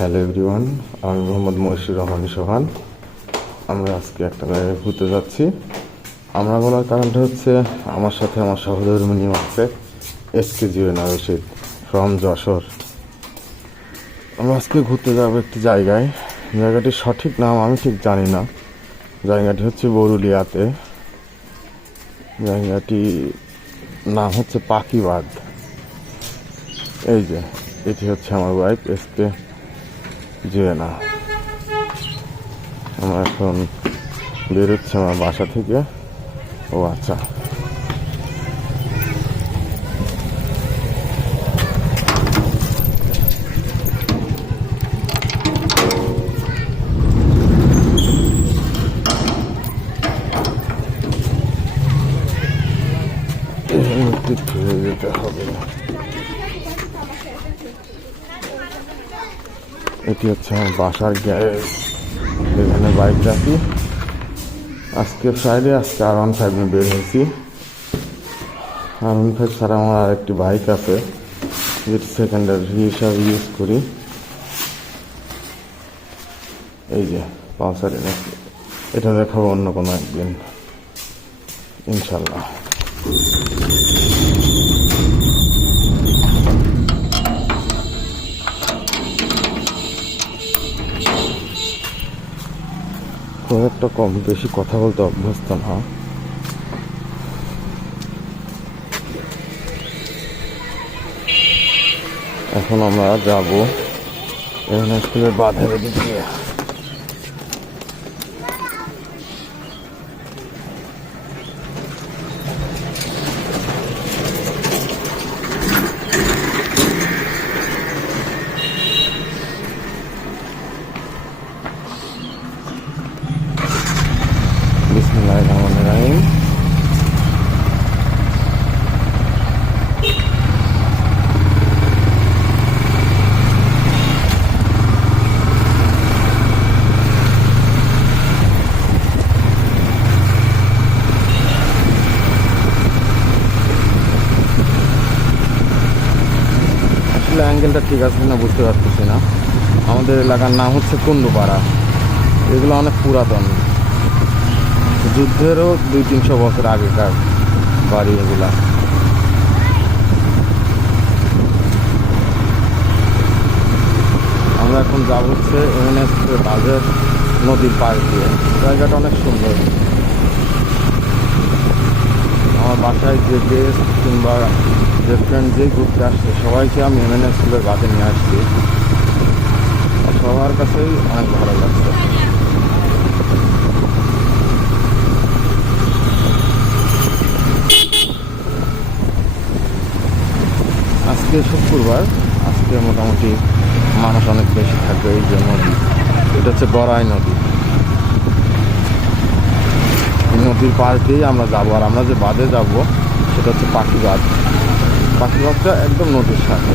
Hello everyone আমি মোহাম্মদ মহিশুর রহমান সোহান আমরা আজকে একটা জায়গায় ঘুরতে যাচ্ছি। আমরা বলার কারণটা হচ্ছে, আমার সাথে আমার সহধর্মিনীও আছে S K Jiona Rashid from Jessore. আমরা আজকে ঘুরতে যাব একটি জায়গায়। জায়গাটির সঠিক নাম আমি ঠিক জানি না। জায়গাটি হচ্ছে বরুলিয়াতে। জায়গাটি নাম হচ্ছে পাখিবাদ এই যে, এটি হচ্ছে আমার ওয়াইফ এস কে জুয়েনা আমরা এখন বেরোচ্ছি আমার বাসা থেকে। ও আচ্ছা এই মুহূর্তে ফিরে যেতে হবে এটি হচ্ছে? আমার বাসার গ্যারেজ। এখানে বাইক রাখি। আজকে ফ্রাইডে আজকে আর ওয়ান ফাইভ নিয়ে বের হয়েছি। আর ওয়ান ফাইভ ছাড়া আমার আরেকটি বাইক আছে, যেটি সেকেন্ডারি হিসাবে ইউজ করি। এই যে, পালসার এটা দেখাবো অন্য কোনো একদিন। ইনশাল্লাহ খুব একটা কম, বেশি কথা বলতে অভ্যস্ত না। এখন আমরা যাব এখানে স্কুলের বাধা রেখে বিসমুল্লাহ রহমান রাহিম অ্যাঙ্গেলটা ঠিক আছে কিনা বুঝতে পারতেছি না। আমাদের এলাকার নাম হচ্ছে কুন্ডুপাড়া এগুলো অনেক পুরাতন। যুদ্ধেরও দুই তিনশো বছর আগেকার বাড়ি এগুলা। আমরা এখন যাব হচ্ছে এমএনএস বাজার নদীর পাশ দিয়ে। জায়গাটা অনেক সুন্দর। আমার বাসায় যে গেস্ট কিংবা ফ্রেন্ড যে ঘুরতে আসছে, সবাইকে আমি এমএনএস স্কুলের বাদে নিয়ে আসছি। সবার কাছেই অনেক ভালো লাগছে। আজকে শুক্রবার, আজকে মোটামুটি মানুষ অনেক বেশি থাকবে, এই যে নদী এটা হচ্ছে বড়াই নদী এই নদীর পাশ দিয়েই আমরা যাব। আর আমরা যে বাঁধে যাব, সেটা হচ্ছে পাখিবাদ পাখিবাদটা একদম নদীর সাথে।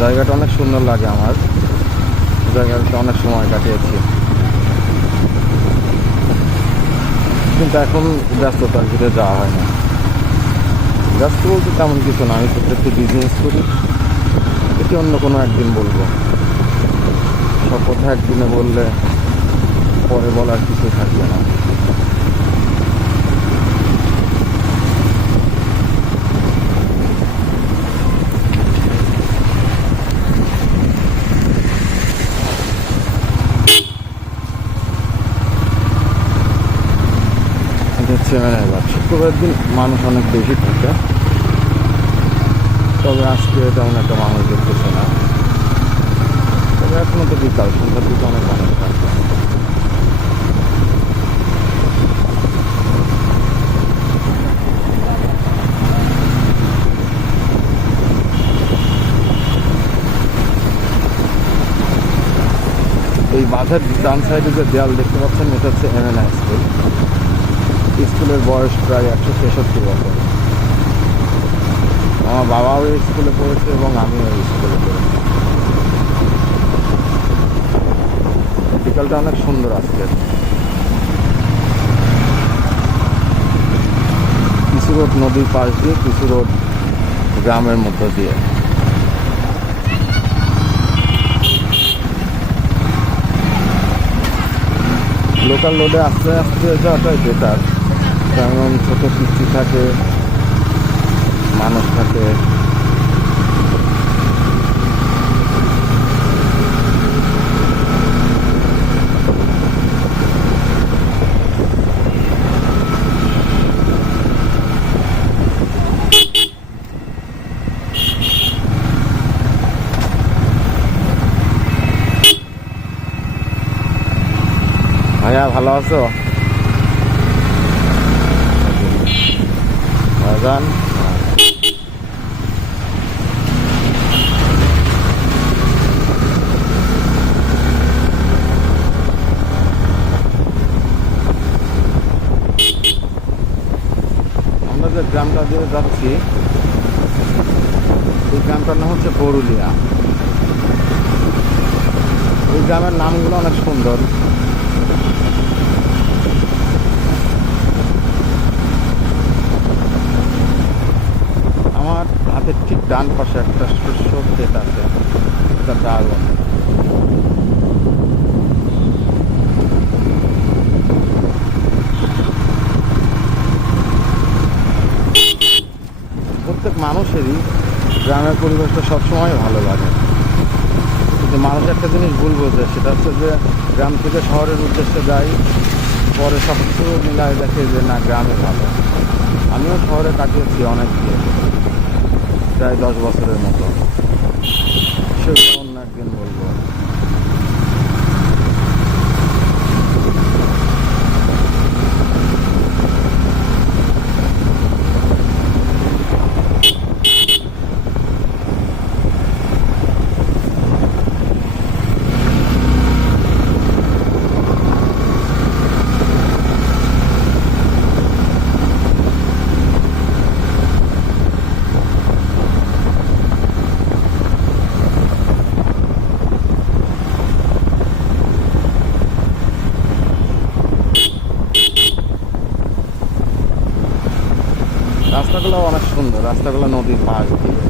জায়গাটা অনেক সুন্দর লাগে আমার। জায়গাটা অনেক সময় কাটিয়েছি। কিন্তু এখন ব্যস্ততার ভিতরে যাওয়া হয় না। ব্যস্ত বলতে তেমন কিছু না, আমি তো একটু বিজনেস করি। এটি অন্য কোনো একদিন বলব। সব কথা একদিনে বললে পরে বলার কিছু থাকবে না এটা হচ্ছে মানে এবার শুক্রবার দিন মানুষ অনেক বেশি থাকে। তবে আজকে তেমন একটা মানুষ দেখতেছে না। তবে এখনও তো বিকাল, সন্ধ্যার দিকে অনেক মানুষ থাকবে এই বাঁধের ডান সাইডে যে দেয়াল দেখতে পাচ্ছেন, এটা হচ্ছে এমএনআই স্কুল স্কুলের বয়স প্রায় একশো ছেষট্টি বছর। আমার বাবাও এই স্কুলে পড়েছে এবং আমিও এই স্কুলে পড়েছি। বিকালটা অনেক সুন্দর আজকে। কিছু রোড নদীর পাশ দিয়ে কিছু রোড গ্রামের মধ্য দিয়ে। লোকাল রোডে আস্তে আস্তে যাওয়াটাই বেটার কারণ ছোটো পিচ্ছি থাকে মানুষ থাকে। ভাইয়া ভালো আছো? বাজান আমরা যে গ্রামটা দিয়ে যাচ্ছি, এই গ্রামটার নাম হচ্ছে বরুলিয়া এই গ্রামের নামগুলো অনেক সুন্দর। আমার হাতের ঠিক ডান পাশে একটা শস্য ক্ষেত আছে। একটা ড্রাগন প্রত্যেক মানুষেরই গ্রামের পরিবেশটা সবসময় ভালো লাগে। কিন্তু মানুষ একটা জিনিস ভুল বোঝে, সেটা হচ্ছে যে গ্রাম থেকে শহরের উদ্দেশ্যে যাই, পরে সব কিছু মিলায় দেখে যে না গ্রামে ভালো। আমিও শহরে কাটিয়েছি অনেক প্রায় দশ বছরের মতো সেটা অন্য একদিন বলব রাস্তাগুলো অনেক সুন্দর, রাস্তাগুলো নদীর পাশ দিয়ে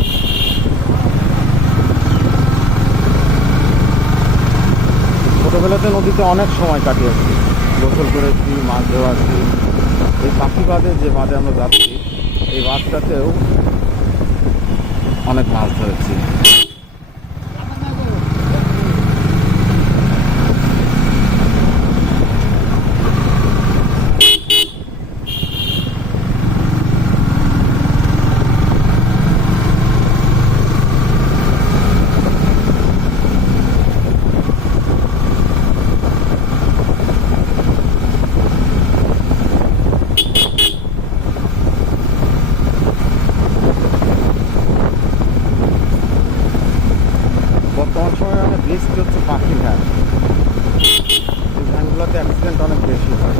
ছোটবেলাতে নদীতে অনেক সময় কাটিয়েছি, গোসল করেছি, মাছ ধরেছি। এই পাখি বাঁধে যে বাঁধে আমরা যাচ্ছি, এই বাঁধটাতেও অনেক মাছ ধরেছি। বর্তমান সময়ে অনেক রিস্ক হচ্ছে পাখি ভ্যান এই ভ্যানগুলোতে অ্যাক্সিডেন্ট অনেক বেশি হয়।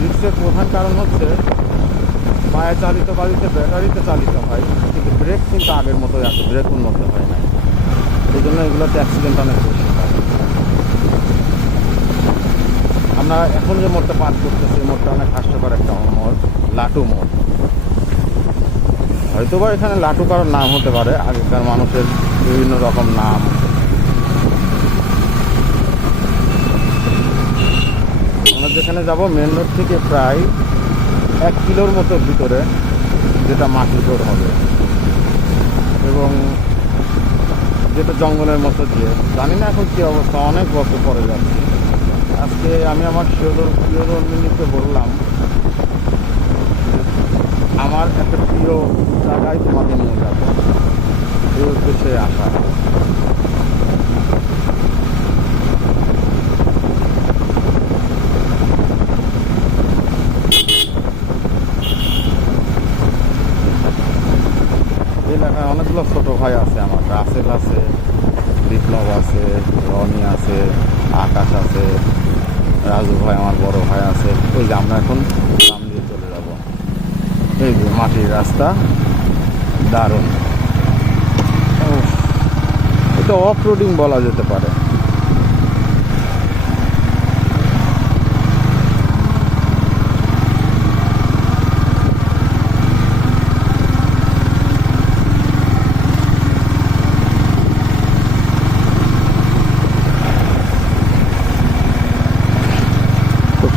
রিস্কের প্রধান কারণ হচ্ছে পায়ে চালিত গাড়িতে ব্যাটারিতে চালিত হয়, কিন্তু ব্রেক কিন্তু আগের মতোই আছে ব্রেক উন্নত হয় না এই জন্য এগুলোতে অ্যাক্সিডেন্ট অনেক বেশি হয়। আমরা এখন যে মোড়টা পার করতেছি মোড়টা অনেক হাস্যকর একটা মোড়, লাটু মোড়। হয়তো বা এখানে লাটু কারোর নাম হতে পারে, আগেকার মানুষের বিভিন্ন রকম নাম। আমরা যেখানে যাব মেন রোড থেকে প্রায় এক কিলোর মতো ভিতরে যেটা মাটির রোড হবে। এবং যেটা জঙ্গলের মতো দিয়ে। জানি না এখন কী অবস্থা, অনেক বছর পরে যাচ্ছে। আজকে আমি আমার প্রিয় প্রিয়জনকে বললাম আমার একটা প্রিয় জায়গায় তোমাকে নিয়ে যাব। এই উদ্দেশ্যে আসা এলাকায় অনেকগুলো ছোট ভাই আছে আমার, রাসেল আছে, বিপ্লব আছে, রনি আছে, আকাশ আছে, রাজু ভাই আমার বড় ভাই আছে। ওই যে আমরা এখন দিয়ে চলে যাব। এই যে মাটির রাস্তা, দারুণ। এটা অফ রোডিং বলা যেতে পারে।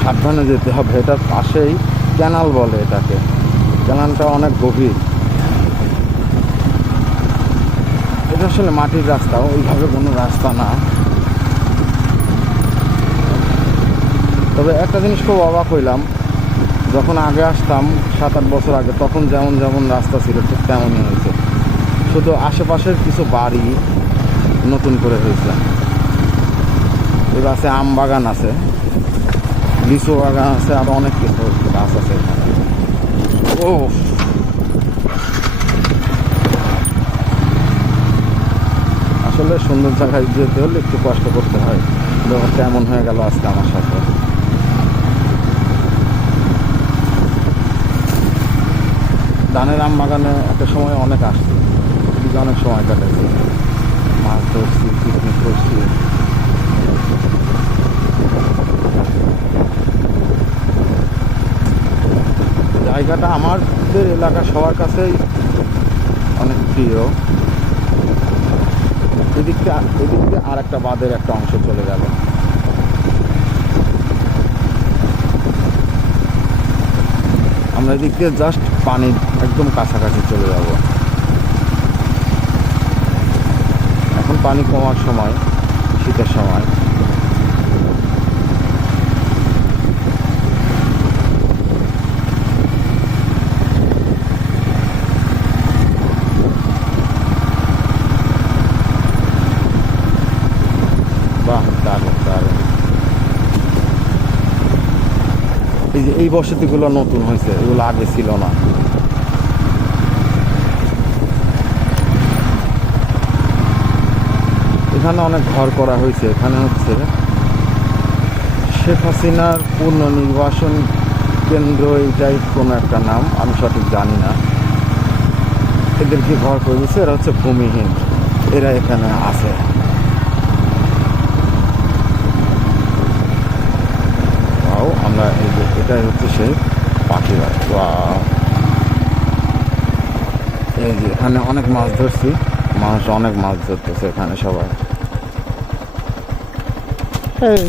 সাবধানে যেতে হবে এটার পাশেই ক্যানাল বলে এটাকে। ক্যানালটা অনেক গভীর। এটা আসলে মাটির রাস্তা, ওইভাবে কোনো রাস্তা না। তবে একটা জিনিস খুব অবাক হইলাম, যখন আগে আসতাম সাত আট বছর আগে, তখন যেমন যেমন রাস্তা ছিল, ঠিক তেমনই হয়েছে। শুধু আশেপাশের কিছু বাড়ি নতুন করে হয়েছে। আছে আম বাগান আছে, লিচু বাগান আছে, আর অনেক কিছু গাছ আছে ও আসলে সুন্দর জায়গায় যেতে হলে একটু কষ্ট করতে হয়। ব্যাপারটা এমন হয়ে গেল আজকে আমার সাথে। ধানের আম বাগানে একটা সময় অনেক আসছে অনেক সময় কাটাইছি মাছ ধরছি, পিকনিক করছি। জায়গাটা আমাদের এলাকা সবার কাছেই অনেক প্রিয়। এদিকটা এদিক দিয়ে আর একটা বাঁধের একটা অংশ চলে গেল। আমরা এদিক দিয়ে জাস্ট পানির একদম কাছাকাছি চলে যাব। এখন পানি কমার সময়, শীতের সময় বাহ দারুণ দারুণ এই যে, এই বসতিগুলো নতুন হয়েছে, এগুলো আগে ছিল না। এখানে অনেক ঘর করা হয়েছে, এখানে হচ্ছে শেখ হাসিনার পুনর্নির্বাসন কেন্দ্র এইটাই কোনো একটা নাম, আমি সঠিক জানি না। এদেরকে ঘর করে দিচ্ছে এরা হচ্ছে ভূমিহীন, এরা এখানে আছে। আমরা এই যে এটাই হচ্ছে সেই পাখিরা বা এই যে এখানে অনেক মাছ ধরছি। মানুষ অনেক মাছ ধরতেছে এখানে সবাই। এই